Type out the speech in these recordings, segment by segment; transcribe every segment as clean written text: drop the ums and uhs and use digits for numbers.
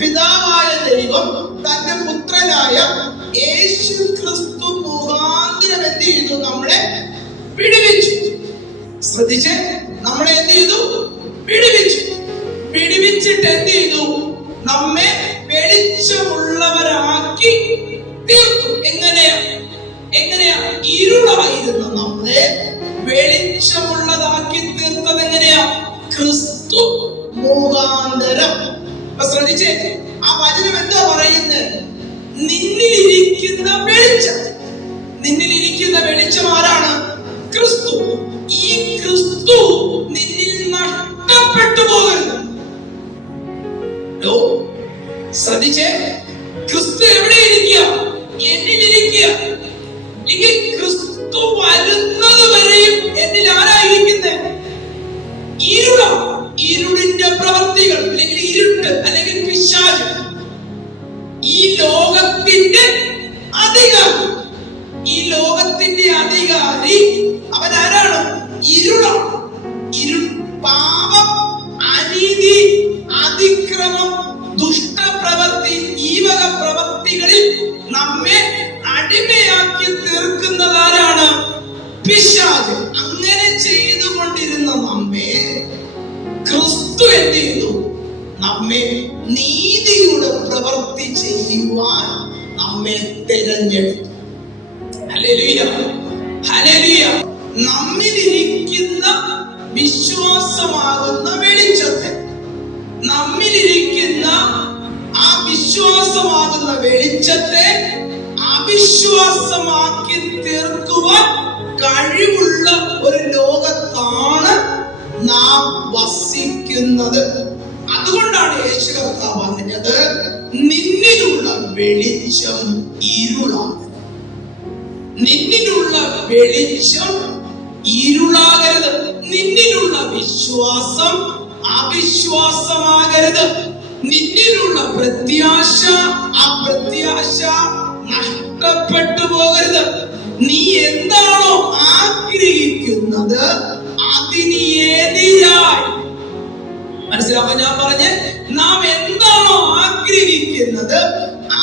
പിതാവായ ദൈവം തന്റെ പുത്രനായ യേശു ക്രിസ്തു മുഖാന്തരം എന്ത് ചെയ്തു? നമ്മളെ വിടുവിച്ചു. ശ്രദ്ധിച്ച്, നമ്മളെ എന്ത് ചെയ്തു? വിടുവിച്ചു. വിടുവിച്ചിട്ട് എന്ത് ചെയ്തു? നമ്മെ വെളിച്ചമുള്ളവരാക്കി തീർത്തു. എങ്ങനെയാ? ഇരുളായിരുന്നു നമ്മളെ വെളിച്ചമുള്ളതാക്കി തീർത്തത് എങ്ങനെയാ? ക്രിസ്തു മുഖാന്തരം. ശ്രദ്ധിച്ചേ, ആ വചനം എന്താ പറയുന്നത്? നിന്നിലിരിക്കുന്ന വെളിച്ചം. നിന്നിലിരിക്കുന്ന വെളിച്ചം ആരാണ്? ക്രിസ്തു. ഈ ക്രിസ്തു നിന്നിൽ നഷ്ടപ്പെട്ടു പോകരുത്. ശ്രദ്ധിച്ചേ, ക്രിസ്തു എവിടെ ഇരിക്കുക? എന്നിലിരിക്കുക. എങ്കിൽ ക്രിസ്തു വരുന്നത് വരെയും എന്നിൽ ആരായിരിക്കുന്നത്? ഇരുളിന്റെ പ്രവൃത്തികൾ, അല്ലെങ്കിൽ ഇരുട്ട്, അല്ലെങ്കിൽ പിശാച്, ഈ ലോകത്തിന്റെ അധികാരി. ഈ ലോകത്തിന്റെ അധികാരി അവൻ ആരാണ്? ഇരുളാണ്. പാപം, അനീതി, അതിക്രമം, ദുഷ്ടപ്രവൃത്തി, ഈ വക പ്രവൃത്തികളിൽ നമ്മെ അടിമയാക്കി തീർക്കുന്നതാരാണ്? പിശാച്. അങ്ങനെ ചെയ്തുകൊണ്ടിരുന്ന നമ്മെ ക്രിസ്തു എന്ത് ചെയ്തു? നമ്മെ നീതിയുടെ പ്രവൃത്തി ചെയ്യുവാൻ നമ്മെ തിരഞ്ഞെടുത്തു. Hallelujah, hallelujah. നമ്മിലിരിക്കുന്ന വിശ്വാസമാകുന്ന വെളിച്ചത്തെ, നമ്മിലിരിക്കുന്ന ആ വിശ്വാസമാകുന്ന വെളിച്ചത്തെ അവിശ്വാസമാക്കി തീർക്കുവാൻ കഴിവുള്ള ഒരു ലോകത്താണ് നാം വസിക്കുന്നത്. അതുകൊണ്ടാണ് യേശു കർത്താവ് പറഞ്ഞത്, നിന്നിലുള്ള വെളിച്ചം ഇരുളാണ്. നിന്നിലുള്ള വെളിച്ചം ഇരുളാകരുത്. നിന്നിലുള്ള വിശ്വാസം അവിശ്വാസമാകരുത്. നിന്നിലുള്ള പ്രത്യാശ ആ പ്രത്യാശ നഷ്ടപ്പെട്ടു പോകരുത്. നീ എന്താണോ ആഗ്രഹിക്കുന്നത് അതിന് എതിരായി, മനസ്സിലാക്കാൻ ഞാൻ പറഞ്ഞ്, നാം എന്താണോ ആഗ്രഹിക്കുന്നത്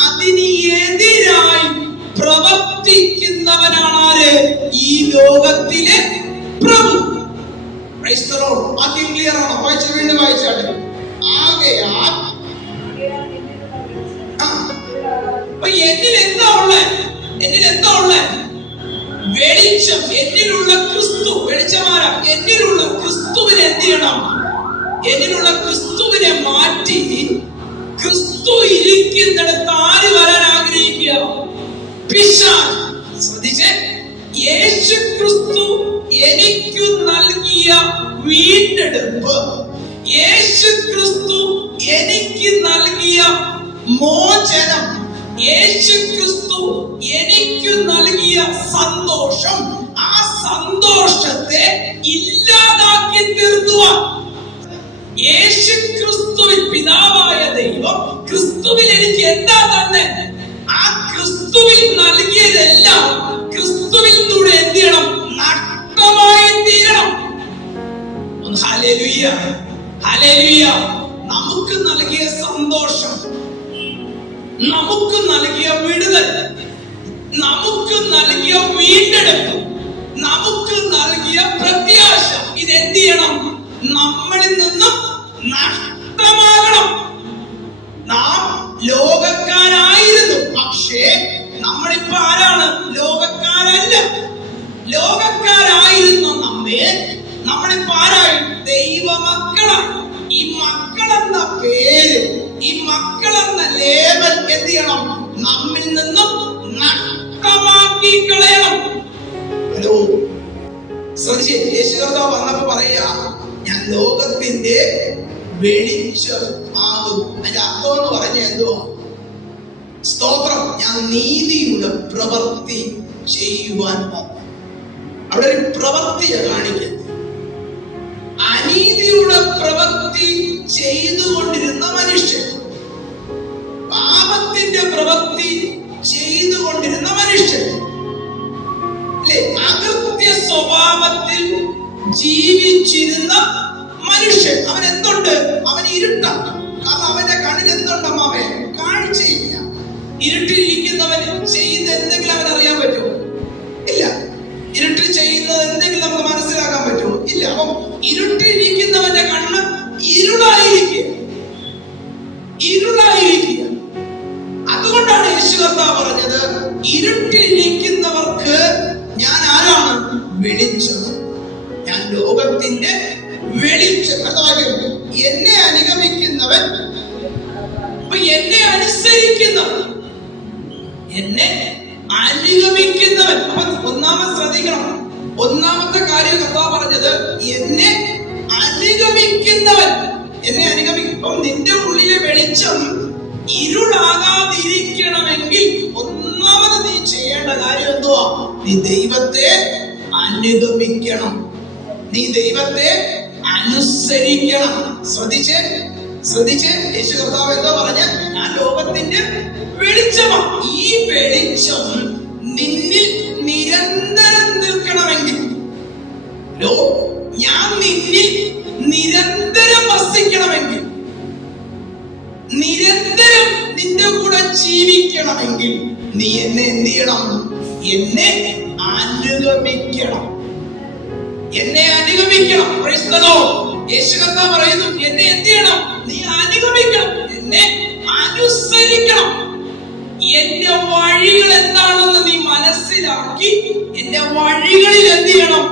അതിന് എതിരായി പ്രവർത്തിക്കുന്നവനാണ് ആര്? ഈ ലോകത്തിലെ പ്രഭു. വാക്യം ക്ലിയർ ആണോ? വായിച്ചു, വീണ്ടും വായിച്ചാട്ടെ. ആകയാൽ എന്നിൽ എന്താ ഉള്ളത്? വെളിച്ചം. എന്നിലുള്ള ക്രിസ്തു. വെളിച്ചമാരാ? എന്നിലുള്ള ക്രിസ്തുവിനെ എന്ത് ചെയ്യണം? എന്നിലുള്ള ക്രിസ്തുവിനെ മാറ്റി ക്രിസ്തു ഇരിക്കുന്നിടത്ത് ആര് വരാൻ ആഗ്രഹിക്കുക? പിശാച്. ശ്രദ്ധിച്ചേ, യേശു ക്രിസ്തു എനിക്ക് നൽകിയ വീണ്ടെടുപ്പ്, യേശു ക്രിസ്തു എനിക്ക് നൽകിയ മോചനം, യേശു ക്രിസ്തു എനിക്ക് നൽകിയ സന്തോഷം, ആ സന്തോഷത്തെ ഇല്ലാതാക്കി തീർക്കുവാൻ യേശു ക്രിസ്തുവിൽ പിതാവായ ദൈവം ക്രിസ്തുവിൽ എനിക്ക് എന്താ തന്നെ? ആ ക്രിസ്തുവിൽ നൽകിയതെല്ലാം ക്രിസ്തുവിൽ കൂടെ എന്ത് ചെയ്യണം? നഷ്ടമായി തീരണം. Hallelujah, hallelujah. നമുക്ക് നൽകിയ സന്തോഷം, നമുക്ക് നൽകിയ വിടുതൽ, നമുക്ക് നൽകിയ വീണ്ടെടുപ്പ്, നമുക്ക് നൽകിയ പ്രത്യാശ, ഇതെന്ത് ചെയ്യണം? നമ്മളിൽ നിന്നും നഷ്ടമാകണം. നാം ലോകക്കാരായിരുന്നു, പക്ഷേ നമ്മളിപ്പോ ആരാണ്? ലോകക്കാരല്ല. ലോകക്കാരായിരുന്ന നമ്മളിപ്പോ ആരായി? ദൈവമക്കളായി. ഈ മക്കളെന്ന പേര്, ഈ മക്കളെന്ന ലേബൽ എന്ത് ചെയ്യണം? നമ്മിൽ നിന്നും നഷ്ടമാക്കി കളയണം. ഹലോ, ശ്രദ്ധിച്ചേ, യേശു കർത്താവ് വന്നപ്പോ പറയാ, ഞാൻ ലോകത്തിന്റെ വെളിച്ചം ആകും. അതിന്റെ അർത്ഥം എന്ന് പറഞ്ഞ എന്തുവാ? സ്തോത്രം, ഞാൻ നീതിയുടെ പ്രവൃത്തി ചെയ്യുവാൻ വന്നു. അവിടെ ഒരു പ്രവൃത്തിയെ കാണിക്കുന്നത്. അനീതിയുടെ പ്രവൃത്തി ചെയ്തുകൊണ്ടിരുന്ന മനുഷ്യൻ, പാപത്തിന്റെ പ്രവൃത്തി ചെയ്തുകൊണ്ടിരുന്ന മനുഷ്യൻ, അല്ലെ, അകൃത്യ സ്വഭാവത്തിൽ ജീവിച്ചിരുന്ന മനുഷ്യൻ, അവൻ എന്തുണ്ട്? അവൻ ഇരുട്ടാണ്. കാരണം അവന്റെ കണ്ണിൽ എന്തുണ്ടമ്മ? ഇരുളായിരിക്കുക. അതുകൊണ്ടാണ് യേശു കർത്താവ് പറഞ്ഞത്, ഇരുട്ടിലിരിക്കുന്നവർക്ക് ഞാൻ ആരാണ്? വെളിച്ചം. ഞാൻ ലോകത്തിന്റെ വെളിച്ചം. എന്നെ അനുഗമിക്കുന്നവൻ, എന്നെ അനുസരിക്കുന്നവൻ, എന്നെ അനുഗമിക്കുന്നവൻ. ഒന്നാമത് ശ്രദ്ധിക്കണം, ഒന്നാമത്തെ കാര്യം കർത്താവ് പറഞ്ഞത് എന്നെ അനുഗമിക്കുന്നവൻ. എന്നെ അനുഗമിക്കും. നിന്റെ ഉള്ളിലെ വെളിച്ചം ഇരുളാകാതിരിക്കണമെങ്കിൽ ഒന്നാമത് നീ ചെയ്യേണ്ട കാര്യം എന്തുവാ? നീ ദൈവത്തെ അനുഗമിക്കണം, നീ ദൈവത്തെ അനുസരിക്കണം. ശ്രദ്ധിച്ച് യേശു കർത്താവ് എന്താ പറഞ്ഞ? ഞാൻ ലോകത്തിന്റെ വെളിച്ചമാണ്. ഈ വെളിച്ചം നിന്നിൽ നിരന്തരം നിൽക്കണമെങ്കിൽ, ഞാൻ നിന്നിൽ നിരന്തരം വസിക്കണമെങ്കിൽ, നിരന്തരം നിന്റെ കൂടെ ജീവിക്കണമെങ്കിൽ നീ എന്നെ എന്ത് ചെയ്യണം? എന്നെ അനുഗമിക്കണം, എന്നെ അനുഗമിക്കണം. Praise the lord. യേശു കർത്താവ് പറയുന്നു, എന്നെ എന്ത് ചെയ്യണം? നീ അനുഗമിക്കണം, എന്നെ അനുസരിക്കണം. എന്റെ വഴികൾ എന്താണെന്ന് നീ മനസ്സിലാക്കി എന്റെ വഴികളിൽ എന്ത് ചെയ്യണം?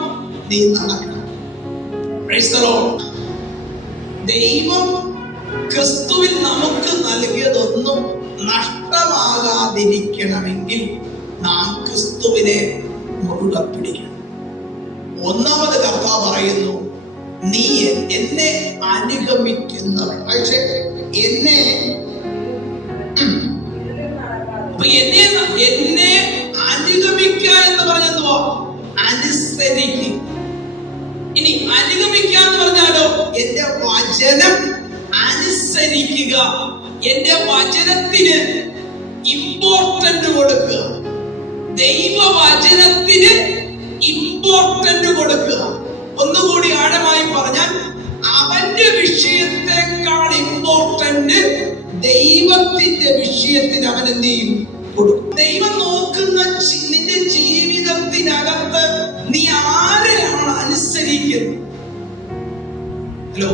നീ നടക്കണം. Price the Lord. ദൈവം ക്രിസ്തുവിൽ നമുക്ക് നൽകിയതൊന്നും നഷ്ടമാകാതിരിക്കണമെങ്കിൽ നാം ക്രിസ്തുവിനെ മുറുകെ പിടിക്കണം. ഒന്നാമത് കർത്താവ് പറയുന്നു, നീ എന്നെ അനുഗമിക്കുന്നവൻ. പക്ഷേ എന്നെ അനുഗമിക്കുക എന്ന് പറഞ്ഞെന്തുവാ? അനുസരിക്കുക. ഇനി അനുഗമിക്കുക എന്ന് പറഞ്ഞാലോ, എന്റെ വചനം അനുസരിക്കുക, എന്റെ വചനത്തിന് ഇമ്പോർട്ടന്റ് കൊടുക്കുക, ദൈവവചനത്തിന് ഇമ്പോർട്ടന്റ് കൊടുക്കുക. ഒന്നുകൂടി ആഴമായി പറഞ്ഞാൽ, അവന്റെ വിഷയത്തെക്കാൾ ഇമ്പോർട്ടന്റ് ദൈവത്തിന്റെ വിഷയത്തിന് അവൻ എന്ത് ചെയ്യും? കൊടുക്കും. ദൈവം നോക്കുന്ന നിന്റെ ജീവിതത്തിനകത്ത് നീ ആരെയാണ് അനുസരിക്കുന്നത്? ഹലോ,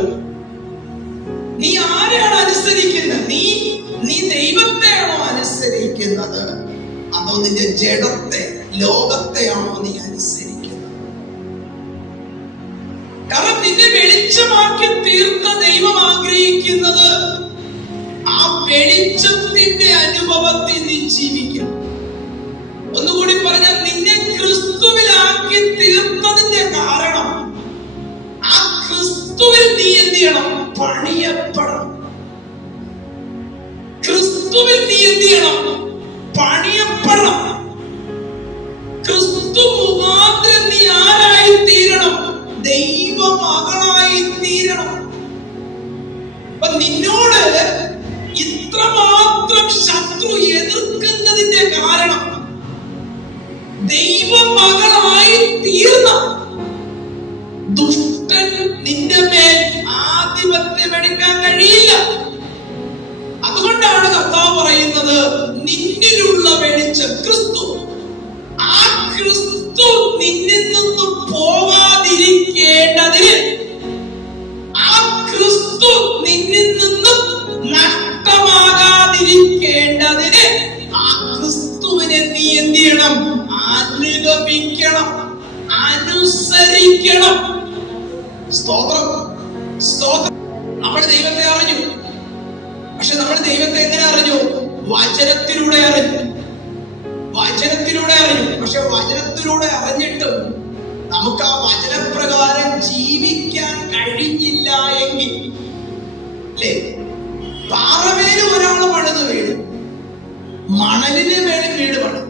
നീ ആരെയാണ് അനുസരിക്കുന്നത്? നീ ദൈവത്തെയാണോ അനുസരിക്കുന്നത്? അതോ നിന്റെ ജഡത്തെ, ലോകത്തെയാണോ നീ അനുസരിക്കുന്നത്? കാരണം നിന്നെ വെളിച്ചമാക്കി തീർത്ത ദൈവം ആഗ്രഹിക്കുന്നത് ആ വെളിച്ചത്തിന്റെ അനുഭവത്തിൽ നീ ജീവിക്കണം. ഒന്നുകൂടി പറഞ്ഞാൽ, നിന്നെ ക്രിസ്തുവിലാക്കി തീർത്തതിന്റെ കാരണം ആ ക്രിസ്തുവിൽ നീ എന്ത് ചെയ്യണം? പണിയപ്പെടണം. ക്രിസ്തുവിൽ നീ എന്ത് ചെയ്യണം? പണിയപ്പെടണം. ക്രിസ്തു മുഖാന്തരം നീ ആരായി തീരണം? ദൈവ മകളായി തീരണം. അപ്പൊ നിന്നോട് ഇത്രമാത്രം ശത്രു എതിർക്കുന്നതിന്റെ കാരണം ദൈവ മകളായി തീർന്ന ദുഷ്ടൻ നിന്റെ മേൽ ആധിപത്യം എടുക്കാൻ കഴിയില്ല. അതുകൊണ്ടാണ് കർത്താവ് പറയുന്നത്, നിന്നിലുള്ള വെളിച്ചം ക്രിസ്തു, ആ ക്രിസ്തു നിന്നിൽ നിന്നും പോകാതിരിക്കേണ്ടതിന്, ആ ക്രിസ്തു നിന്നിൽ നിന്നും നഷ്ടമാകാതിരിക്കേണ്ടതിന് ആ ക്രിസ്തുവിനെ നീ എന്ത് ചെയ്യണം? അനുഗമിക്കണം, അനുസരിക്കണം. സ്തോത്രം, സ്തോത്രം. നമ്മൾ ദൈവത്തെ അറിഞ്ഞു. പക്ഷെ നമ്മൾ ദൈവത്തെ എങ്ങനെ അറിഞ്ഞു? വചനത്തിലൂടെ അറിഞ്ഞു. പക്ഷെ വചനത്തിലൂടെ അറിഞ്ഞിട്ടും നമുക്ക് ആ വചനപ്രകാരം ജീവിക്കാൻ കഴിഞ്ഞില്ല എങ്കിൽ, അല്ലേ? പാറമേല് ഒരാള് പണിത് വീട്, മണലിന് മേളിൽ വീട് പണിത്.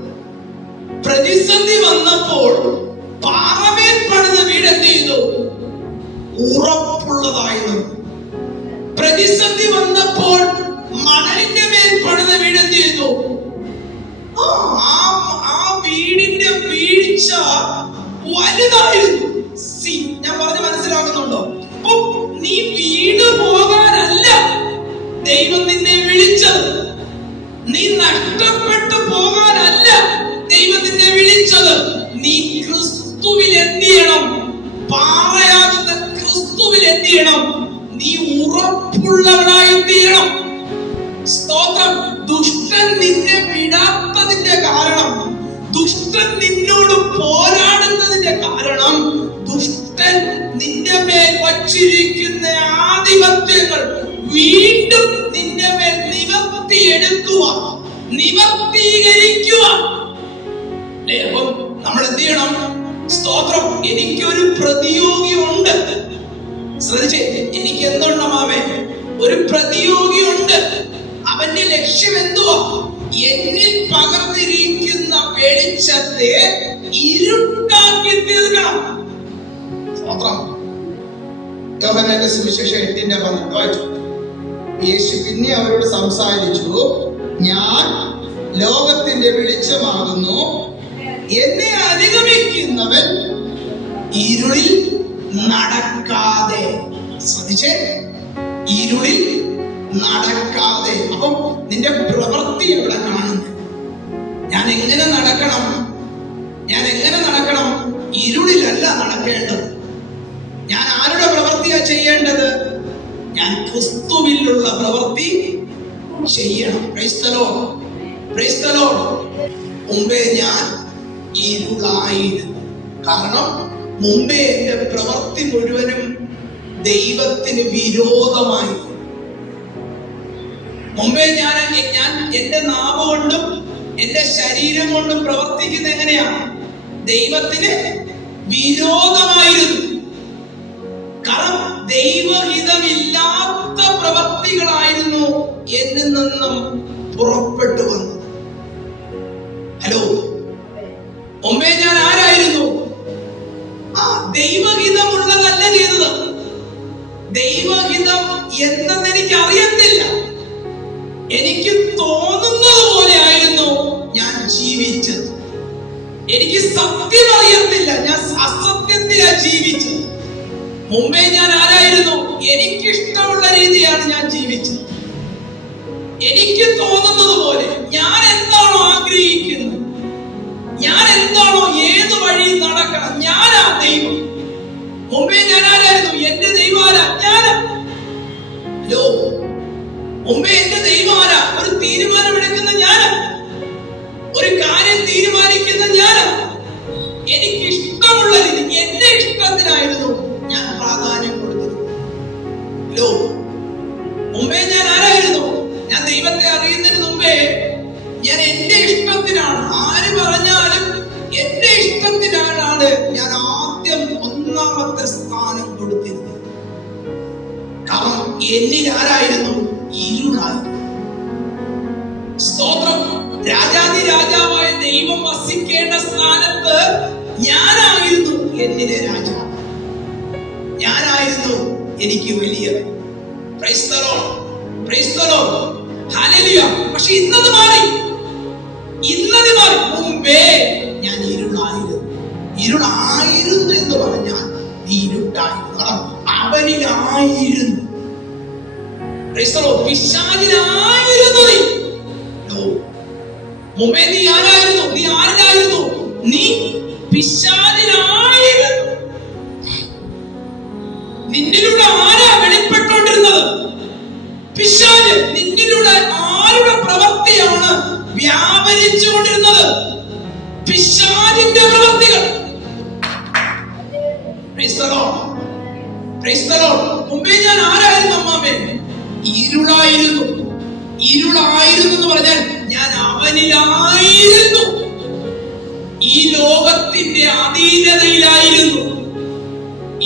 പ്രതിസന്ധി വന്നപ്പോൾ പാറമേൽ പണിത വീട് എന്ത് ചെയ്തു? ഉറപ്പുള്ളതായിരുന്നു. പ്രതിസന്ധി വന്നപ്പോൾ മണലിന്റെ മേൽ പണിത വീട് എന്ത് ചെയ്തു? ആ വീടിന്റെ വീഴ്ച വലുതായിരുന്നു. ഞാൻ പറഞ്ഞ് മനസ്സിലാകുന്നുണ്ടോ? അപ്പൊ നീ വീട് പോകാനല്ല ദൈവം നിന്നെ വിളിച്ചത്, നീ നഷ്ടപ്പെട്ടു പോകാനല്ല ദൈവം നിന്നെ വിളിച്ചത്. നീ ക്രിസ്തുവിൽ എന്ത് ചെയ്യണം? പാറയാകുന്ന ക്രിസ്തുവിൽ എന്ത് ചെയ്യണം? നീ ഉറപ്പുള്ളവനായി തീരണം. ശ്രദ്ധിക്കണം. ദുഷ്ടൻ നിന്റെ മേൽ വച്ചിരിക്കുന്ന ആധിപത്യങ്ങൾ വീണ്ടും നിന്റെ മേൽ നിവർത്തിയെടുക്കുക, നിവർത്തീകരിക്കുക. അപ്പം നമ്മൾ എന്ത് ചെയ്യണം? സ്തോത്രം. എനിക്കൊരു പ്രതിയോഗി ഉണ്ട്. ശ്രദ്ധിച്ചേ, എനിക്ക് എന്തുണ്ട് മാമേ? ഒരു പ്രതിയോഗി ഉണ്ട്. അവന്റെ ലക്ഷ്യം എന്തുവാ? എന്നിൽ പകർന്നിരിക്കുന്ന വെളിച്ചത്തെ ഇരുട്ടാക്കി തീർക്കണം. സ്തോത്രം. യോഹന്നാന്റെ സുവിശേഷം 8:12 വായിച്ചു. യേശു പിന്നെ അവരോട് സംസാരിച്ചു, ഞാൻ ലോകത്തിന്റെ വെളിച്ചമാകുന്നു. എന്നെ അനുഗമിക്കുന്നവൻ ഇരുളിൽ നടക്കാതെ. ശ്രദ്ധിച്ചേ, ഇരുളിൽ നടക്കാതെ. അപ്പം നിന്റെ പ്രവൃത്തി ഇവിടെ കാണുന്നു. ഞാൻ എങ്ങനെ നടക്കണം? ഞാൻ എങ്ങനെ നടക്കണം? ഇരുളിലല്ല നടക്കേണ്ടത്. ഞാൻ ആരുടെ പ്രവൃത്തിയാ ചെയ്യേണ്ടത്? ഞാൻ ക്രിസ്തുവിലുള്ള പ്രവൃത്തി ചെയ്യണം. Price the Lord, price the Lord. മുമ്പേ ഞാൻ ഇരുളായിരുന്നു. കാരണം മുമ്പേ എന്റെ പ്രവൃത്തി മുഴുവനും ദൈവത്തിന് വിരോധമായി. മുമ്പേ ഞാൻ എന്റെ നാവ് കൊണ്ടും എന്റെ ശരീരം കൊണ്ടും പ്രവർത്തിക്കുന്ന എങ്ങനെയാണ്? ദൈവത്തിന് വിരോധമായിരുന്നു. കാരണം ദൈവഹിതമില്ലാത്ത പ്രവർത്തികളായിരുന്നു എന്നിൽ നിന്നും പുറപ്പെട്ടു വന്നത്. ഹലോ, മുമ്പേ ഞാൻ ആരായിരുന്നു? ദൈവഹിതമുള്ളതല്ല ചെയ്തത്. ദൈവഹിതം എന്തെന്ന് എനിക്ക് അറിയത്തില്ല. എനിക്ക് തോന്നുന്നത് പോലെ ആയിരുന്നു ഞാൻ ജീവിച്ചത്. എനിക്ക് സത്യം അറിയത്തില്ല, ഞാൻ അസത്യത്തിലാണ് ജീവിച്ചത്. മുമ്പേ ഞാൻ ആരായിരുന്നു? എനിക്കിഷ്ടമുള്ള രീതിയാണ് ഞാൻ ജീവിച്ചത്. എനിക്ക് തോന്നുന്നത് പോലെ, ഞാൻ എന്താണോ ആഗ്രഹിക്കുന്നത്, ഞാൻ എന്താണോ ഏത് വഴി നടക്കണം, ഞാനാ ദൈവം. മുമ്പേ ഞാൻ ആരായിരുന്നു? എന്റെ ദൈവം ആരാ? ഞാനാ. ഹലോ, മുമ്പേ എന്റെ ദൈവം ആരാ? ഒരു തീരുമാനമെടുക്കുന്ന ഞാനാ, ഒരു കാര്യം തീരുമാനിക്കുന്ന ഞാനാ. എനിക്ക് ഇഷ്ടമുള്ള രീതി, എന്റെ ഇഷ്ടത്തിനായിരുന്നു ഞാൻ പ്രാധാന്യം കൊടുത്തിരുന്നത്. ഹലോ, മുമ്പേ ഞാൻ ആരായിരുന്നു? ഞാൻ ദൈവത്തെ അറിയുന്നതിന് മുമ്പേ ഞാൻ എന്റെ ഇഷ്ടത്തിനാണ്, ആര് പറഞ്ഞാലും എന്റെ ഇഷ്ടത്തിനാണ് ഞാൻ ആദ്യം ഒന്നാമത്തെ സ്ഥാനം കൊടുത്തിരുന്നത്. കാരണം എന്നിൽ ആരായിരുന്നു? ഇരുളായിരുന്നു. സ്തോത്രം. രാജാതി രാജാവായ ദൈവം വസിക്കേണ്ട സ്ഥാനത്ത് ഞാനായിരുന്നു എന്നിലെ രാജാവ്. ഞാനായിരുന്നു എനിക്ക് വലിയവൻ. Price the Lord, price the Lord, hallelujah. പക്ഷെ ഇന്നത് മാറി. മുമ്പേ ഞാൻ ഇരുളായിരുന്നു. ഇരുളായിരുന്നു എന്ന് പറഞ്ഞാൽ ഇരുട്ടായിരുന്നു. അവനിലായിരുന്നു. പിശാചിലായിരുന്നു നീ. മുമ്പേ നീ ആരായിരുന്നു? നീ ആരിലായിരുന്നു? നീ പിശാചിലായിരുന്നു. നിന്നിലൂടെ ആരാ വെളിപ്പെട്ടുകൊണ്ടിരുന്നത്? പിശാച്. നിന്നിലൂടെ ആരുടെ പ്രവൃത്തിയാണ് വ്യാപരിച്ചുകൊണ്ടിരുന്നത്? പിശാചിന്റെ പ്രവൃത്തികൾ. Price the Lord, price the Lord. മുമ്പേ ഞാൻ ആരായിരുന്നു അമ്മാമേ? ഇരുളായിരുന്നു. ഇരുളായിരുന്നു എന്ന് പറഞ്ഞാൽ ഞാൻ അവനിലായിരുന്നു. ഈ ലോകത്തിന്റെ അധീനതയിലായിരുന്നു.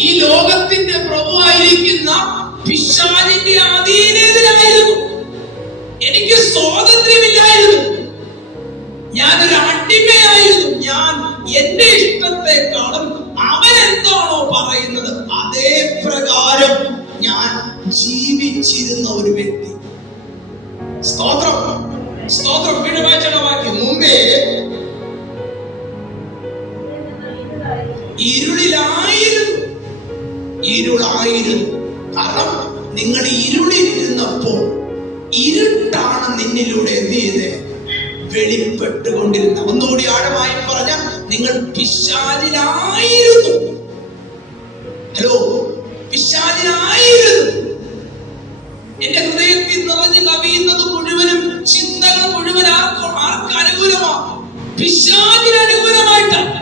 ഈ ലോകത്തിന്റെ പ്രഭുവായിരിക്കുന്ന പിശാചിന്റെ അധീനതയിലായിരുന്നു. എനിക്ക് സ്വാതന്ത്ര്യമില്ലായിരുന്നു. ഞാനൊരു അടിമയായിരുന്നു. ഞാൻ എന്റെ ഇഷ്ടത്തെക്കാളും അവൻ എന്താണോ പറയുന്നത് അതേ പ്രകാരം ഞാൻ ജീവിച്ചിരുന്ന ഒരു വ്യക്തി. സ്തോത്രം, സ്തോത്രം. വാക്യം മുമ്പേ ഇരുളിലായിരുന്നു. ഇരുളായിരുന്നു. കാരണം നിങ്ങൾ ഇരുളിലിരുന്നപ്പോൾ ഇരുട്ടാണ് നിന്നിലൂടെ എന്ത് ചെയ്തേ? വെളിപ്പെട്ടുകൊണ്ടിരുന്ന. ഒന്നുകൂടി ആഴമായി പറഞ്ഞ, നിങ്ങൾ പിശാചിലായിരുന്നു. ഹലോ, പിശാചിലായിരുന്നു. എന്റെ ഹൃദയത്തിൽ നിറഞ്ഞു കവിയുന്നത് മുഴുവനും, ചിന്തകൾ മുഴുവൻ ആർക്ക് അനുകൂലമാണ്? പിശാചിന് അനുകൂലമായിട്ടാണ്.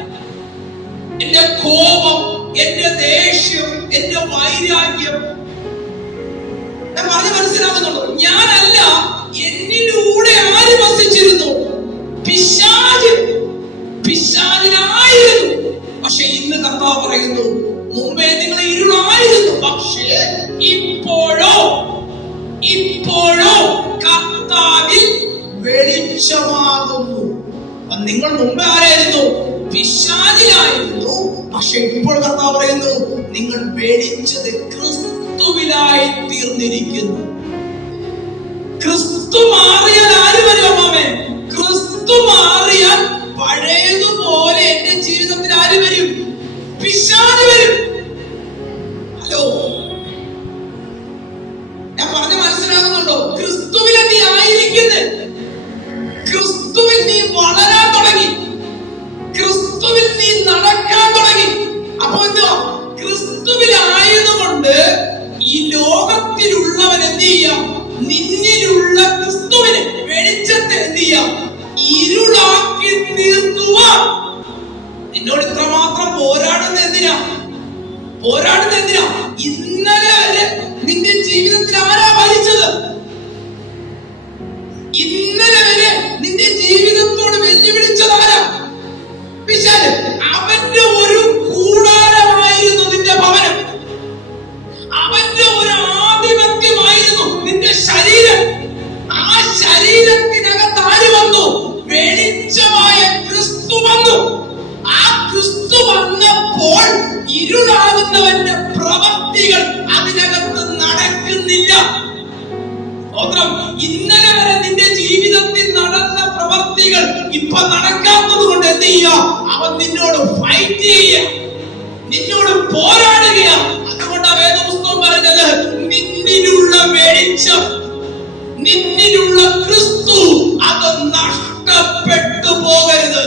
എന്റെ കോപം, പിശാചിൽ വെളിച്ചമാകുന്നു. നിങ്ങൾ മുമ്പ് ആരായിരുന്നു? പിശാചിലായിരുന്നു. പക്ഷെ ഇപ്പോൾ കർത്താവ് പറയുന്നു, നിങ്ങൾ വെളിച്ചത് ക്രിസ്തുവിലായി തീർന്നിരിക്കുന്നു. ക്രിസ്തു മാറിയാൽ ആര് വരും അമ്മാമേ? ക്രിസ്തു മാറിയാൽ പഴയതുപോലെ എന്റെ ജീവിതത്തിൽ ആര് വരും? പിശാച് വരും. ഹലോ, ഞാൻ പറഞ്ഞ മനസ്സിലാകുന്നുണ്ടോ? ക്രിസ്തുവിൽ നീ ആയിരിക്കുന്നത്, ക്രിസ്തുവിൽ നീ വളരാൻ തുടങ്ങി, ക്രിസ്തുവിൽ നീ നടക്കാൻ തുടങ്ങി. അപ്പൊ എന്തോ ക്രിസ്തുവിലായതുകൊണ്ട് ഈ ലോകത്തിലുള്ളവൻ എന്ത് ചെയ്യാം? നിന്നിലുള്ള ക്രിസ്തുവിനെ, വെളിച്ചത്തെ എന്ത് ചെയ്യാം? ഇരുളാക്കി തീർക്കുക. നിന്നോട് ഇത്രമാത്രം പോരാടുന്നത് എന്തിനാ? പോരാടുന്നത് എന്തിനാ? ഇന്നലെ വരെ നിന്റെ ജീവിതത്തിൽ ആരാ ഭരിച്ചത്? ഇന്നലെ വരെ നിന്റെ ജീവിതത്തോട് വെല്ലുവിളിച്ചതാരാ? പിശാച്. അവന്റെ ഒരു കൂടാരമായിരുന്നു നിന്റെ ഭവനം, അവന്റെ ഒരു ആധിപത്യമായിരുന്നു നിന്റെ ശരീരം. ആ ശരീരത്തിനകത്ത് ആര് വന്നു? വെളിച്ചമായ ക്രിസ്തു വന്നു. ആ ക്രിസ്തു വന്നപ്പോൾ ഇരുളാകുന്നവന്റെ പ്രവൃത്തികൾ അതിനകത്ത് നടക്കുന്നില്ല. ഇന്നലെ വരെ നിന്റെ ജീവിതത്തിൽ നടന്ന പ്രവൃത്തികൾ ഇപ്പൊ നടക്കാത്തത് കൊണ്ട് എന്ത് ചെയ്യുക? അവൻ നിന്നോട് ഫൈറ്റ് ചെയ്യുക, നിന്നോട് പോരാടുക. അതുകൊണ്ടാണ് വേദപുസ്തകം പറഞ്ഞത്, നിന്നിലുള്ള വെളിച്ചം, നിന്നിലുള്ള ക്രിസ്തു അത് നഷ്ടപ്പെട്ടു പോകരുത്.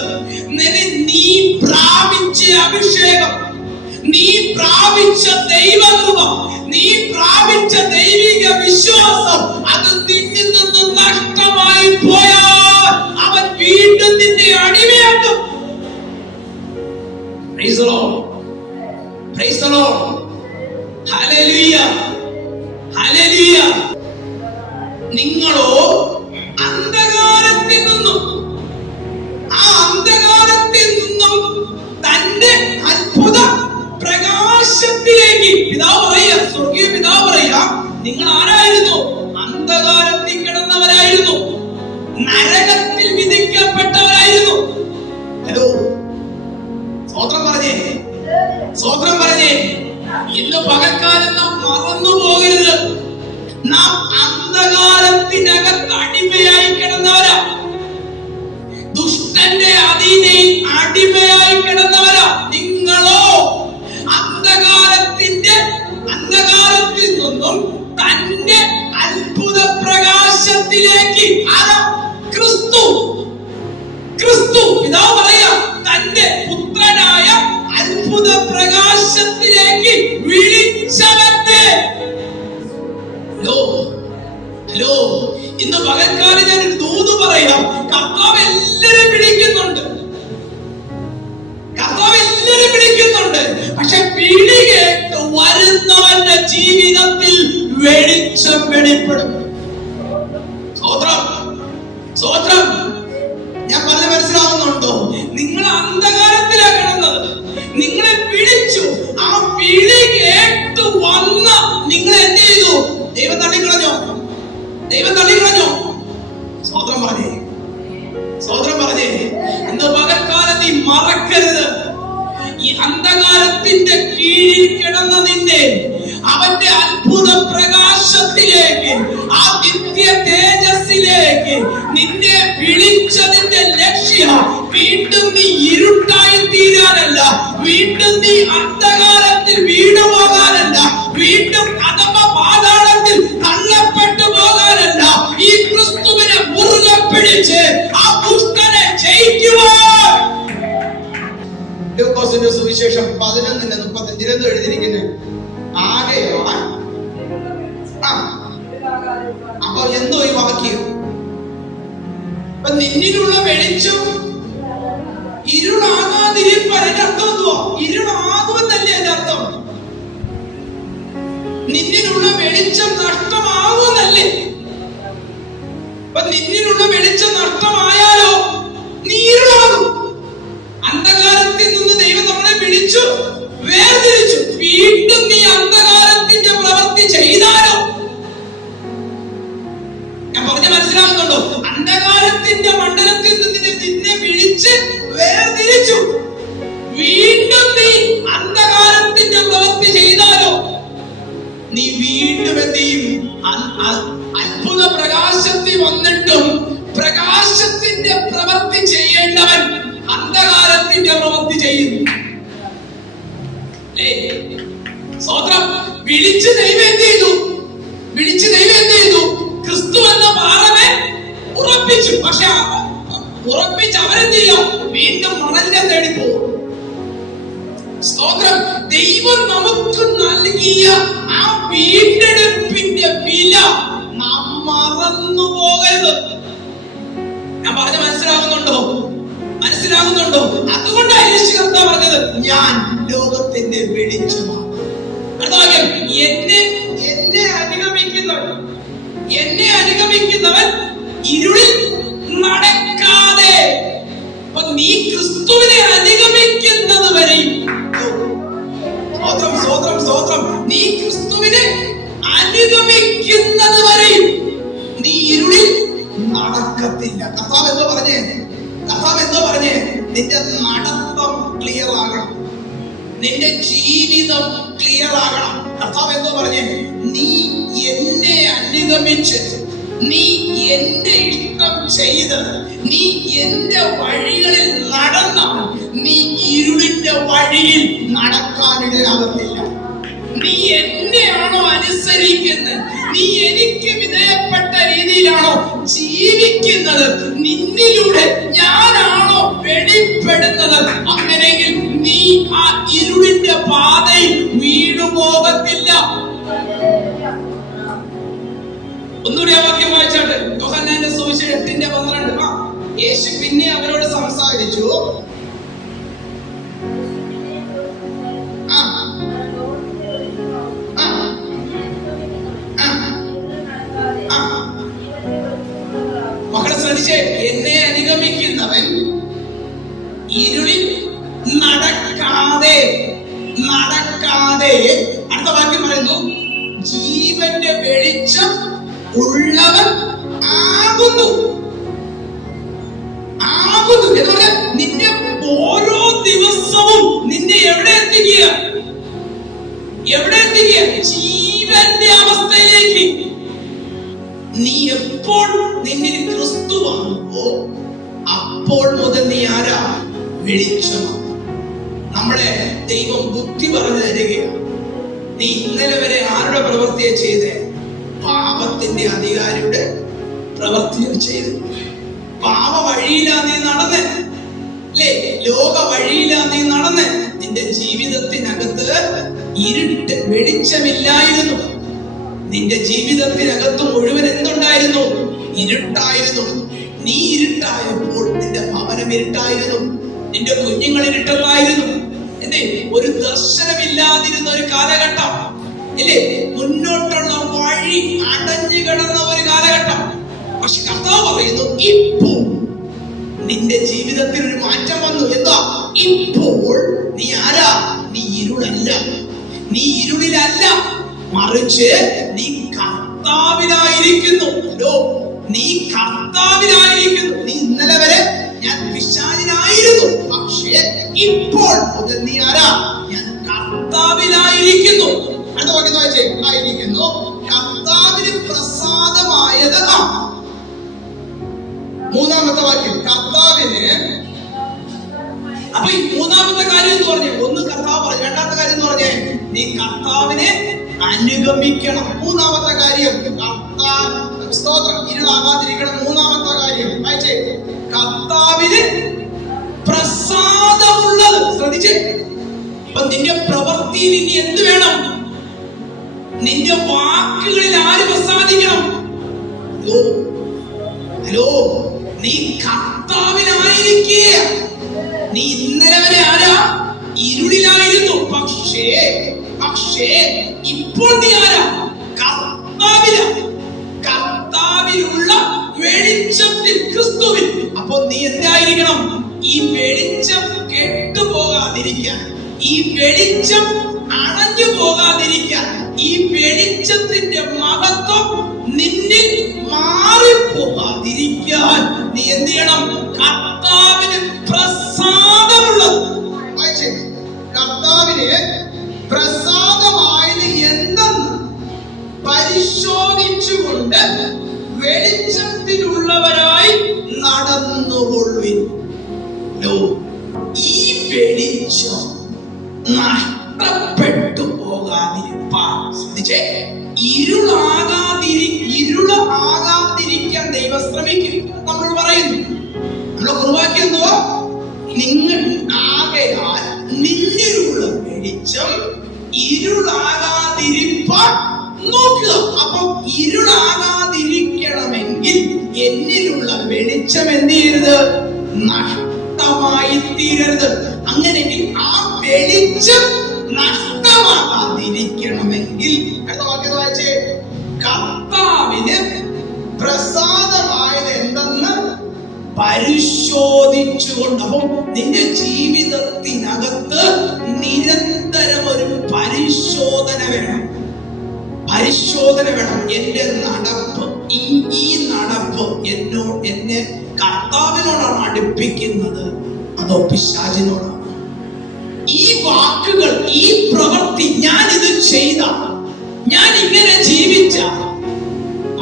നീ പ്രാപിച്ച അഭിഷേകം, നീ പ്രാപിച്ച ദൈവകൃപ, നീ പ്രാപിച്ച ദൈവിക വിശ്വാസം അത് നിന്നിൽ നിന്ന് നഷ്ടമായി പോയാൽ അവൻ വീണ്ടും നിന്നെ അടിമയാക്കും. Praise the Lord. Praise the Lord. Hallelujah. Hallelujah. നിങ്ങളോ അന്ധകാരത്തിൽ നിന്നും, ആ അന്ധകാരത്തിൽ നിന്നും തന്റെ അത്ഭുത പ്രകാശത്തിലേക്ക്, പിതാവ് പറയാ, സ്വർഗീയ പിതാവ് പറയാ, നിങ്ങൾ ആരായിരുന്നു? അന്ധകാരത്തിൽ കിടന്നവരായിരുന്നു, നരകത്തിൽ വിധിക്കപ്പെട്ടവരായിരുന്നു. ഹലോ, സ്വോത്രം പറഞ്ഞേ, സ്വോത്രം പറഞ്ഞേ. ഇന്ന് പകൽക്കാലം നാം മറന്നു പോകരുത്. നാം അന്ധകാരത്തിനകത്ത് അടിമയായി കിടന്നവരാ, ദുഷ്ടന്റെ അധീനയിൽ അടിമയായി കിടന്നവരാ. നിങ്ങളോ അന്ധകാരത്തിൽ നിന്നും തന്റെ അത്ഭുത പ്രകാശത്തിലേക്ക്, ആരാ? ക്രിസ്തു. ക്രിസ്തു പിതാവ് പറയാ, തന്റെ പുത്രനായ അത്ഭുത പ്രകാശത്തിലേക്ക് വിളിച്ചവന്റെ. ഹലോ, ഹലോ, ഇന്ന് പകൽക്കാലം ഞാൻ ഒരു ദൂത് പറയാം. കർത്താവ് എല്ലാവരും വിളിക്കുന്നുണ്ട്, കർത്താവ് എല്ലാവരും വിളിക്കുന്നുണ്ട്. പക്ഷെ വിളി കേട്ട് വരുന്നവന്റെ ജീവിതത്തിൽ വെളിച്ചം വെളിപ്പെടും. സ്തോത്രം, സ്തോത്രം. ഞാൻ പറഞ്ഞ മനസ്സിലാവുന്നുണ്ടോ? നിങ്ങൾ അന്ധകാരത്തിലാണ് കിടന്നത്, നിങ്ങളെ വിളിച്ചു, ആ വിളി കേട്ട് വന്ന നിങ്ങളെ എന്ത് ചെയ്തു? ദൈവം തള്ളിക്കളഞ്ഞോ? ദൈവം തള്ളിക്കളഞ്ഞോ? സ്തോത്രം പറഞ്ഞേ, സ്തോത്രം പറഞ്ഞേ. ഇന്ന് പകൽക്കാലം നീ മറക്കരുത്, ഈ അന്ധകാരത്തിന്റെ കീഴിൽ കിടന്ന നിന്നെ അവന്റെ അത്ഭുത പ്രകാശത്തിലേക്ക്, ആ നിത്യ തേജസ്സിലേക്ക് നിന്നെ വിളിച്ചതിന്റെ ലക്ഷ്യം വീണ്ടും നീ ഇരുട്ടായി തീരാനല്ല, വീണ്ടും നീ അന്ധകാരത്തിൽ വീണു പോകാനല്ല, വീണ്ടും അധമ പാതാളത്തിൽ തള്ളപ്പെട്ടു പോകാനല്ല, ഈ ക്രിസ്തുവിനെ മുറുകെ പിടിച്ച് ആ ദുഷ്ടനെ ജയിക്കുവാൻ. ലൂക്കോസിന്റെ സുവിശേഷം 11:35 എഴുതിയിരിക്കുന്നു. ആകെയാൽ അപ്പൊ എന്തോ ഈ വാക്യം? അപ്പൊ നിന്നിലുള്ള വെളിച്ചം ഇരുളാകാതിരിക്കാൻ എന്റെ അർത്ഥം എന്തുവാ? ഇരുളാകുമെന്നല്ലേ എന്റെ അർത്ഥം? നിന്നിലുള്ള വെളിച്ചം നഷ്ടമാകുമെന്നല്ലേ? അപ്പൊ നിന്നിലുള്ള വെളിച്ചം നഷ്ടമായാലോ നീ ഇരുളാകും. അന്ധകാരത്തിൽ നിന്ന് ദൈവം നമ്മളെ വിളിച്ചു, വേർതിരിച്ചു. വീണ്ടും നീ അന്ധകാരത്തിന്റെ പ്രവൃത്തി ചെയ്താലോ? ഞാൻ പറഞ്ഞ മനസ്സിലാകുന്നുണ്ടോ? പാപത്തിന്റെ മണ്ഡലത്തിൽ നിന്ന് നിന്നെ വിളിച്ച് വേർതിരിച്ചു. വീണ്ടും നീ അന്ധകാരത്തിന്റെ പ്രവൃത്തി ചെയ്താലോ, നീ വീണ്ടും എന്ത് ചെയ്യും? അത്ഭുത പ്രകാശത്തിൽ വന്നിട്ടും പ്രകാശത്തിന്റെ പ്രവൃത്തി ചെയ്യേണ്ടവൻ അന്ധകാരത്തിന്റെ പ്രവൃത്തി ചെയ്യുന്നു. സ്വതന്ത്രം വിളിച്ച് ദൈവം എന്ത് ചെയ്തു? ക്രിസ്തു എന്ന പാറനെ ഉറപ്പിച്ചു. പക്ഷെ ഉറപ്പിച്ച് അവരെന്ത് ചെയ്യും? വീണ്ടും മണലിനെ തേടി പോകും. സ്തോത്രം. ദൈവം നമുക്ക് നൽകിയ ആ വീണ്ടെടുപ്പിന്റെ വില നാം മറന്നു പോകരുത്. ഞാൻ പറഞ്ഞ മനസ്സിലാകുന്നുണ്ടോ? അതുകൊണ്ടാണ് യേശു കർത്താവ് പറഞ്ഞത്, ഞാൻ ലോകത്തിന്റെ വെളിച്ചമാണ്. എന്നെ അനുഗമിക്കുന്നവൻ ഇരുളിൽ നടക്കാതെ. അപ്പൊ നീ ക്രിസ്തുവിനെ അനുഗമിക്കുന്നത് വരെയും, നീ ക്രിസ്തുവിനെ അനുഗമിക്കുന്നത് വരെയും നീ ഇരുളിൽ നടക്കത്തില്ല. കർത്താവ് എന്തോ പറഞ്ഞേ? നിന്റെ നടത്തം ക്ലിയർ ആകണം, നിന്റെ ജീവിതം ക്ലിയർ ആകണം. കർത്താവ് എന്തോ പറഞ്ഞേ? നീ എന്നെ അനുഗമിച്ച്, നീ എന്റെ ഇഷ്ടം ചെയ്ത്, നീ എന്റെ വഴികളിൽ നടന്നാൽ നീ ഇരുളിന്റെ വഴിയിൽ നടക്കാനിടയാകത്തില്ല. നീ എന്നെയാണോ അനുസരിക്കുന്നത്? നീ എനിക്ക് വിധേയപ്പെട്ട രീതിയിലാണോ ജീവിക്കുന്നത്? നിന്നിലൂടെ ഞാനാണോ വെളിപ്പെടുന്നത്? അങ്ങനെയെങ്കിൽ നീ ആ ഇരുളിന്റെ പാതയിൽ വീണുപോകത്തില്ല. ഒന്നുകൂടി ആ വാക്യം വായിച്ചാട്ട്, യോഹന്നാന്റെ സുവിശേഷം 8:12. യേശു പിന്നെ അവരോട് സംസാരിച്ചു. മക്കളെ ശ്രദ്ധിച്ചേ, എന്നെ അനുഗമിക്കുന്നവൻ ഇരുളിൽ നടക്കാതെ. അടുത്ത വാക്യം പറയുന്നു, ജീവന്റെ വെളിച്ചം ഉള്ളവൻ ആകുന്നു. എന്തുകൊണ്ട്? നിന്നെ ഓരോ ദിവസവും നിന്നെ എവിടെ എത്തിക്കുക? ജീവന്റെ അവസ്ഥയിലേക്ക്. നീ എപ്പോൾ നിന്നിൽ ക്രിസ്തു വന്നുവോ അപ്പോൾ മുതൽ നീ ആരാ? വെളിച്ചമാണ്. നമ്മളെ ദൈവം ബുദ്ധി പറഞ്ഞു തരികയാണ്. നീ ഇന്നലെ വരെ ആരുടെ പ്രവൃത്തിയെ ചെയ്തേ? പാപത്തിന്റെ അധികാരിയുടെ പ്രവൃത്തിയെ ചെയ്തു. പാപ വഴിയിലാ നീ നടന്ന്, അല്ലേ? ലോക വഴിയിലാ നീ നടന്ന്. നിന്റെ ജീവിതത്തിനകത്ത് ഇരുട്ട്, വെളിച്ചമില്ലായിരുന്നു. നിന്റെ ജീവിതത്തിനകത്ത് മുഴുവൻ എന്തുണ്ടായിരുന്നു? ഇരുട്ടായിരുന്നു. നീ ഇരുട്ടായപ്പോൾ നിന്റെ ഭവനം ഇരുട്ടായിരുന്നു, നിന്റെ കുഞ്ഞുങ്ങൾ ഇരുട്ടത്തായിരുന്നു. എന്തേ? ഒരു ദർശനമില്ലാതിരുന്ന ഒരു കാലഘട്ടം, ഇല്ലേ? മുന്നോട്ടുള്ള വഴി അടഞ്ഞു കിടന്ന ഒരു കാലഘട്ടം. പക്ഷെ കർത്താവ് പറയുന്നു, ഇപ്പോൾ നിന്റെ ജീവിതത്തിൽ ഒരു മാറ്റം വന്നു. എന്താ? ഇപ്പോൾ നീ ആരാ? നീ ഇരുളിലല്ല, മറിച്ച് നീ കർത്താവിലായിരിക്കുന്നു. നീ കർത്താവിലായിരിക്കുന്നു. നീ ഇന്നലെ വരെ ഞാൻ പിശാചിനായിരുന്നു, പക്ഷേ ഇപ്പോൾ മുതൽ നീ ആരാ? ഞാൻ കർത്താവിലായിരിക്കുന്നു. അടുത്ത വാക്യം വായിച്ചേ. ആയിരിക്കുന്നു. കർത്താവിന് പ്രസാദമായത്. മൂന്നാമത്തെ വാക്യം, കർത്താവിന്. അപ്പൊ ഈ മൂന്നാമത്തെ കാര്യം എന്ന് പറഞ്ഞേ, ഒന്ന് കർത്താവ് പറഞ്ഞു. രണ്ടാമത്തെ കാര്യം എന്ന് പറഞ്ഞേ, നീ കർത്താവിനെ അനുഗമിക്കണം. മൂന്നാമത്തെ കാര്യം, സ്തോത്രം, ഇരുളാകാതിരിക്കണം. മൂന്നാമത്തെ കാര്യം വായിച്ചേ, കർത്താവിന് പ്രസാദമുള്ളത്. ശ്രദ്ധിച്ചേ. അപ്പൊ നിന്റെ പ്രവൃത്തിയിൽ ഇനി എന്ത് വേണം? നിന്റെ വാക്കുകളിൽ ആര് പ്രസാദിക്കണം? ഹലോ, നീ കർത്താവിലായിരിക്കുക. നീ ഇന്നലെ വരെ ആരാ? ഇരുളിലായിരുന്നു. പക്ഷേ ഇപ്പോൾ നീ ആരാ? കർത്താവിലുള്ള വെളിച്ചത്തിൽ, ക്രിസ്തുവിൽ. അപ്പൊ നീ എന്തായിരിക്കണം? ഈ വെളിച്ചം കെട്ടുപോകാതിരിക്കാൻ, ഈ വെളിച്ചം അണഞ്ഞു പോകാതിരിക്കാൻ, ഈ വെളിച്ചത്തിന്റെ മഹത്വം നിന്നിൽ മാറിപ്പോകാതിരിക്കാൻ നീ എന്ത് ചെയ്യണം? കർത്താവിന് പ്രസാദമുള്ളത്. കർത്താവിന് പ്രസാദമായത് എന്തെന്ന് പരിശോധിച്ചുകൊണ്ട് വെളിച്ചത്തിലുള്ളവരായി നടന്നുകൊള്ളുവിൻ. ഈ വെളിച്ചം നഷ്ടപ്പെട്ടു പോകാതിരിപ്പാൻ ശ്രദ്ധിച്ചേ. ഇരുളാകാതിരിക്കാൻ ദൈവം ശ്രമിക്കും. നമ്മൾ പറയുന്നു, നമ്മുടെ കുറുവാക്യം എന്തുവാ? നിങ്ങൾ ആകയാൽ നിന്നിലുള്ള വെളിച്ചം ഇരുളാകാതിരിപ്പാൻ നോക്കുക. അപ്പൊ ഇരുളാകാതിരിക്കണമെങ്കിൽ എന്നിലുള്ള വെളിച്ചം എന്ത് ചെയ്യരുത്? നഷ്ടമായി തീരരുത്. അങ്ങനെയെങ്കിൽ ആ വെളിച്ചം നഷ്ടമാകാതിരിക്കണമെങ്കിൽ അടുത്ത വാക്യം വായിച്ചേ. കർത്താവിന് പ്രസാദമായത് എന്തെന്ന് പരിശോധിച്ചുകൊണ്ട്. അപ്പം നിന്റെ ജീവിതത്തിനകത്ത് നിരന്തരം ഒരു പരിശോധന വേണം. എന്റെ നടപ്പ്, ഈ നടപ്പ് എന്നെ കർത്താവിനോടാണ് അടുപ്പിക്കുന്നത്, അതോ പിശാചിനോടാണ്? ഈ വാക്കുകൾ, ഈ പ്രവൃത്തി, ഞാൻ ഇത് ചെയ്ത, ഞാൻ ഇങ്ങനെ ജീവിച്ച,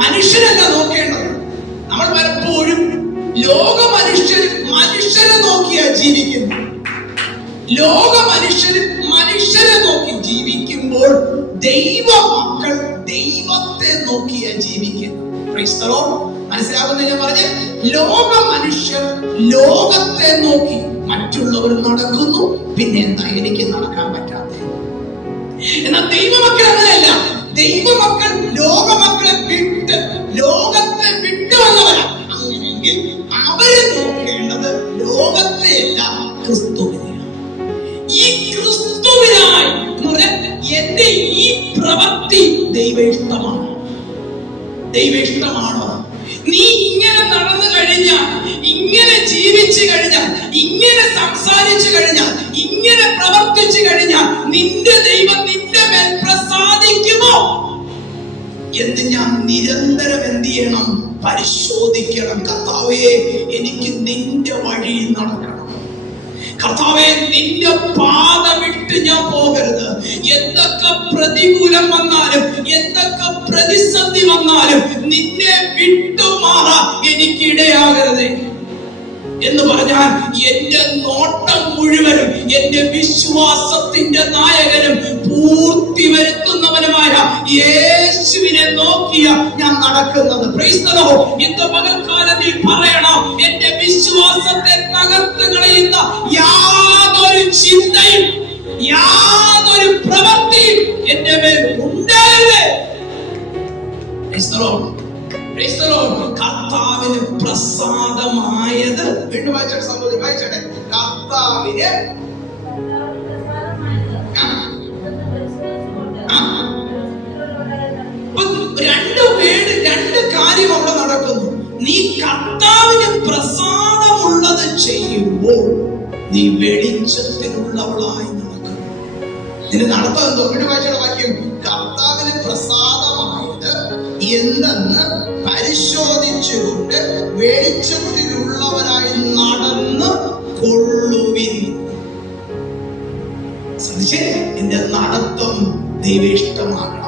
മനുഷ്യരല്ല നോക്കേണ്ടത്. നമ്മൾ പലപ്പോഴും മനുഷ്യരെ നോക്കിയാ ജീവിക്കുന്നു. മനുഷ്യരെ നോക്കി ജീവിക്കുമ്പോൾ ദൈവമക്കൾ ദൈവത്തെ നോക്കിയാ ജീവിക്കുന്നു. മനസ്സിലാകുന്ന ഞാൻ പറഞ്ഞേ, മനുഷ്യർ ലോകത്തെ നോക്കി മറ്റുള്ളവർ നടക്കുന്നു. പിന്നെ എന്താ എനിക്ക് നടക്കാൻ പറ്റാത്ത? എന്നാൽ ദൈവമക്കൾ അങ്ങനെയല്ല. ദൈവമക്കൾ ലോകമക്കളെ ലോകത്തെ വിട്ടു വന്നവരാണ്. അങ്ങനെയെങ്കിൽ അവരെ നോക്കേണ്ടത് ലോകത്തെയല്ല, ക്രിസ്തുവിനെയാണ്. ഈ ക്രിസ്തുവിനായി എന്ന് പറഞ്ഞാൽ എന്റെ ഈ പ്രവൃത്തി ദൈവേഷ്ടമാണോ? നീ ഇങ്ങനെ നടന്നു കഴിഞ്ഞാൽ, ഇങ്ങനെ ജീവിച്ചു കഴിഞ്ഞാൽ, ഇങ്ങനെ സംസാരിച്ചു കഴിഞ്ഞാൽ, ഇങ്ങനെ പ്രവർത്തിച്ചു കഴിഞ്ഞാൽ നിന്റെ ദൈവം നിന്റെ മേൽ പ്രസാദിക്കുമോ എന്ന് ഞാൻ നിരന്തരം എന്ത് ചെയ്യണം? പരിശോധിക്കണം. കർത്താവേ, എനിക്ക് നിന്റെ വഴിയിൽ നടക്കണം. കർത്താവേ, നിന്റെ പാത വിട്ട് ഞാൻ പോകരുത്. എന്തൊക്കെ പ്രതികൂലം വന്നാലും, എന്തൊക്കെ പ്രതിസന്ധി വന്നാലും നിന്നെ വിട്ടുമാറാൻ എനിക്ക് ഇടയാകരുത് എന്ന് പറഞ്ഞാൽ എന്റെ നോട്ടം മുഴുവനും എന്റെ വിശ്വാസത്തിന്റെ നായകനും പൂർത്തി വരുത്തുന്നവനുമായ യേശുവിനെ നോക്കിയ ഞാൻ നടക്കുന്നത്. ഇന്ന് പകൽക്കാലം നീ പറയണം, എന്റെ വിശ്വാസത്തെ തകർത്ത് കളയുന്ന യാതൊരു ചിന്തയും, യാതൊരു പ്രവൃത്തിയും എന്റെ മേൽ ഉണ്ടാകരുത്. കർത്താവിന് പ്രസാദമായത് വീണ്ടും വായിച്ചേ. കർത്താവിന് രണ്ട് കാര്യം അവിടെ നടക്കുന്നു. നീ കർത്താവിന് പ്രസാദമുള്ളത് ചെയ്യുമ്പോൾ നീ വെളിച്ചത്തിലുള്ളവളായി നടക്കുന്നു. ഇതിന് നടത്തം എന്തോ? വീണ്ടും വായിച്ച വാക്യം. കർത്താവിന് പ്രസാദമായത് എന്തെന്ന് പരിശോധിച്ചുകൊണ്ട് വെളിച്ചത്തിലുള്ളവരായി നടന്ന് കൊള്ളുവിൻ. ശ്രദ്ധിച്ചേ, എന്റെ നടത്തം ദൈവേഷ്ടമാകണം.